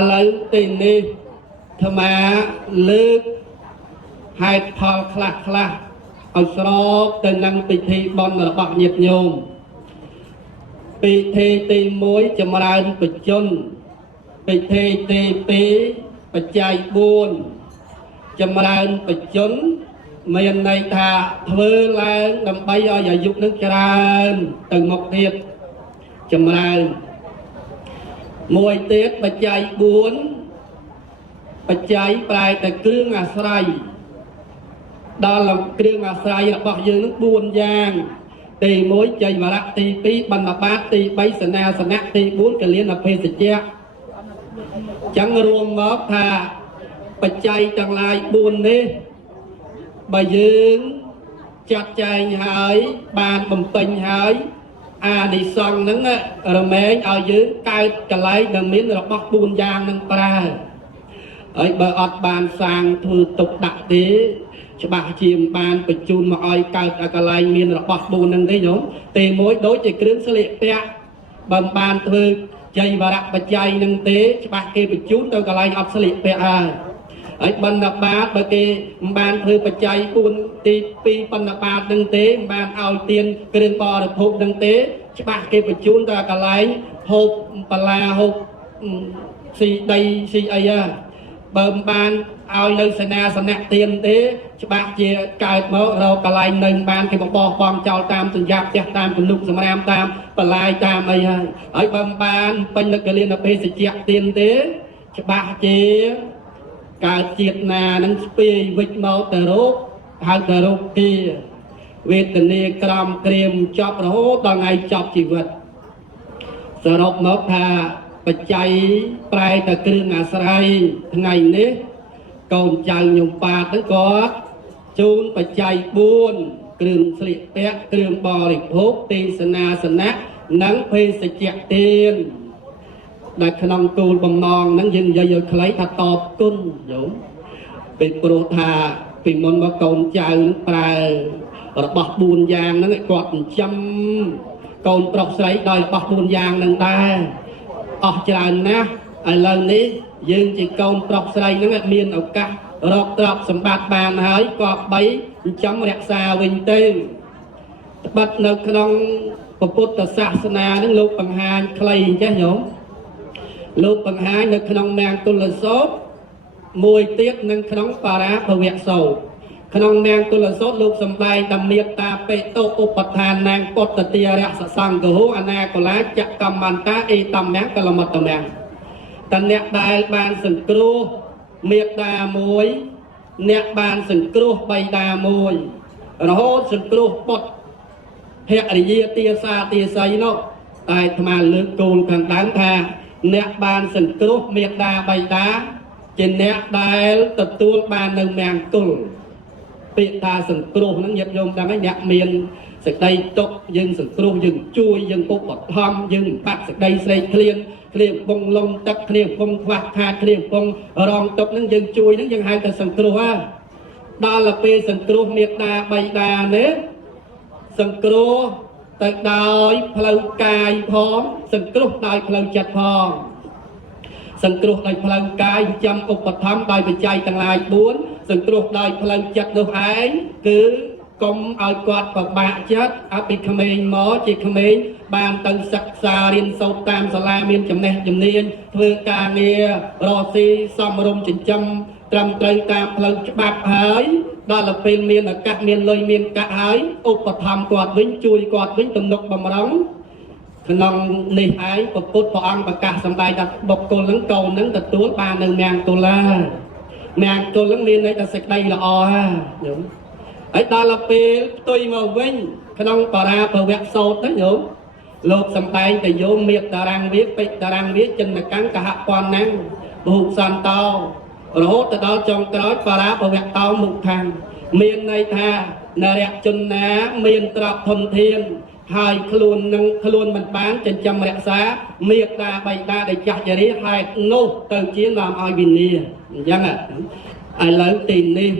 lấy tình đi thầm lướt hai thọ khla ở số tên năng bị thi bon là bạc nhiệt nhôm bị thi tì muối chầm ra bị chôn bị thi tì pí bị chạy buồn chầm ra bị chôn miền này thà thưa là làm bay ở giải dục nước tràn từng một thiệt chầm ra mùi tiết bị chạy buồn bị chạy bài tại cương à sài đó là cương à sài là bọc dương nước buồn giang tì mối chạy mà lạc tì pí bằng mà bát tì bay sân nào sân nát tì bốn cái liên là phê sạch chạc chẳng ruộng ngót thà bị chạy chẳng lại buồn đi bà dương chặt chạy hỏi bàn bầm tình hỏi đi xong nắng rồi mấy ở dưới cây cả lấy đằng miếng rồi bóc buồn giang nâng ra ở bờ ọt bàn sang thư tục đặc tế cho bà chìm bàn bịch chun mà oi cây cả lấy miếng rồi bóc buồn nâng thế nhóm tìm mối đối chỉ cứ sẽ liệt tẹt bằng bàn thư chạy và đặt bịch chạy nâng tế cho bà kia bịch chun tôi cả lấy ọt sẽ liệt tẹt ở bên đập bát bởi cái bàn thư bịch chạy buồn thì pi bên đập bát nâng tế bàn ao tiền cái đường bò được hộp nâng tế cho bà kia bịch chun ta cả lấy hộp bà la hộp xì đây xì ấy bơm bàn ao nơi sân nạc tiền tế cho bà chia cài mẫu rồi cả lấy nâng bàn cái bò bong cho tam từng giáp chắc tam cùng nục xong nam tam bà lai tam ấy ở bơm bàn bên lực cái liên là bê sẽ chẹt tiền tế cho bà chia cả chiết nà nâng spì vịt mẫu tờ rốt hai tờ rốt kia về tình yêu cầm kìm chọc rốtដល់ngày chọc chỉ vậtสรุปមកថាបច្ច័យប្រែតែគ្រឿងអាស្រ័យថ្ងៃនេះកូនចៅខ្ញុំប៉ាទៅគាត់ជូនបច្ច័យ4គ្រឿងស្លៀកពាក់គ្រឿងបរិភោគទេសនាសនៈនិងភេសជ្ជៈទានដែលក្នុងគោលបំណងហ្នឹងយើងនិយាយឲ្យខ្លីថាតបគុណយល់ពីព្រោះថាពីមុនមកកូនចៅប្រើរបស់4យ៉ាងហ្នឹងគាត់ចិញ្ចឹមកូនប្រុសស្រីដោយរបស់4យ៉ាងហ្នឹងដែរអស់ច្រើនណាស់ឥឡូវនេះយើងជាកូនប្រុសស្រីហ្នឹងមានឱកាសរកទ្រព្យសម្បត្តិបានហើយក៏បីចិញ្ចឹមរក្សាវិញទៅត្បិតនៅក្នុងពុទ្ធសាសនាហ្នឹងលោកបង្ហាញខ្លីអញ្ចឹងញោមលោកបង្ហាញនៅក្នុងមង្គលសូត្រមួយទៀតនៅក្នុងបារាភវសូត្រក្នុងមង្គលសូត្រលោកសម្ដែងថាមេត្តាបេតោឧបដ្ឋាននាងពុទ្ធទារៈសសង្ឃហោអនាគលាចកម្មន្តាអេតមង្គកលមត្តមង្គតអ្នកដែលបានសង្គ្រោះមេត្តាមួយអ្នកបានសង្គ្រោះបៃតាមួយរហូតសង្គ្រោះពុទ្ធភរិយាទាសាទាស័យនោះតែអាត្មាលើកគោលខាងដើមថាអ្នកបានសង្គ្រោះមេត្តាបៃតាជាអ្នកដែលទទួលបាននៅមង្គលពាក្យថាសង្គ្រោះហ្នឹងញាតិញោមដឹងហើយអ្នកមានសេចក្តីទុកយើងសង្គ្រោះយើងជួយយើងឧបត្ថម្ភយើងបាក់សេចក្តីស្រេកឃ្លានបងលំទឹកឃ្លានបងខ្វះខាតឃ្លានបងរងទុកហ្នឹងយើងជួយហ្នឹងយើងហៅថាសង្គ្រោះហ่าដល់ពេលសង្គ្រោះមេត្តាបៃតានេះសង្គ្រោះទៅដោយផ្លូវកាយផងសង្គ្រោះដោយផ្លូវចិត្តផងសង្គ្រោះដោយផ្លូវកាយចាំឧបត្ថម្ភដោយបច្ច័យទាំងឡាយ4សង្គ្រោះដោយផ្លូវចិត្តនោះឯងគឺកុំឲ្យគាត់ពិបាកចិត្តឲ្យពីក្មេងមកជាក្មេងបានទៅសិក្សារៀនសូត្រតាមសាលាមានចំណេះជំនាញធ្វើការងាររកស៊ីសមរម្យចិញ្ចឹមត្រឹមត្រូវតាមផ្លូវច្បាប់ហើយដល់ពេលមានឱកាសមានលុយមានកាក់ហើយឧបត្ថម្ភគាត់វិញជួយគាត់វិញទំនុកបំរុងក្នុងនេះឯងពុទ្ធព្រះអង្គប្រកាសសម្ដែងថាបុគ្គលនឹងកូននឹងទទួលបាននៅមង្គលមង្គលនឹងមានន័យថាសេចក្តីល្អញោមហើយដល់ពេលផ្ទុយមកវិញក្នុងបារាភវសូត្រហ្នឹងញោមលោកសម្ដែងតែយោមមេតារាងវាបិតារាងវាចិនកੰកហពន្ធហ្នឹងបុសន្តោរហូតទៅដល់ចុងក្រោយបារាភវតោមុខខាងមានន័យថានរជនណាមានទ្រព្យធនធានហើយខ្លួននឹងខ្លួនមិនបានចិញ្ចឹមរក្សាមេត្តាបៃតាដែលចាស់ជរាហេតុនោះទៅជានាំឲ្យវិនាសអញ្ចឹងឥឡូវទីនេះ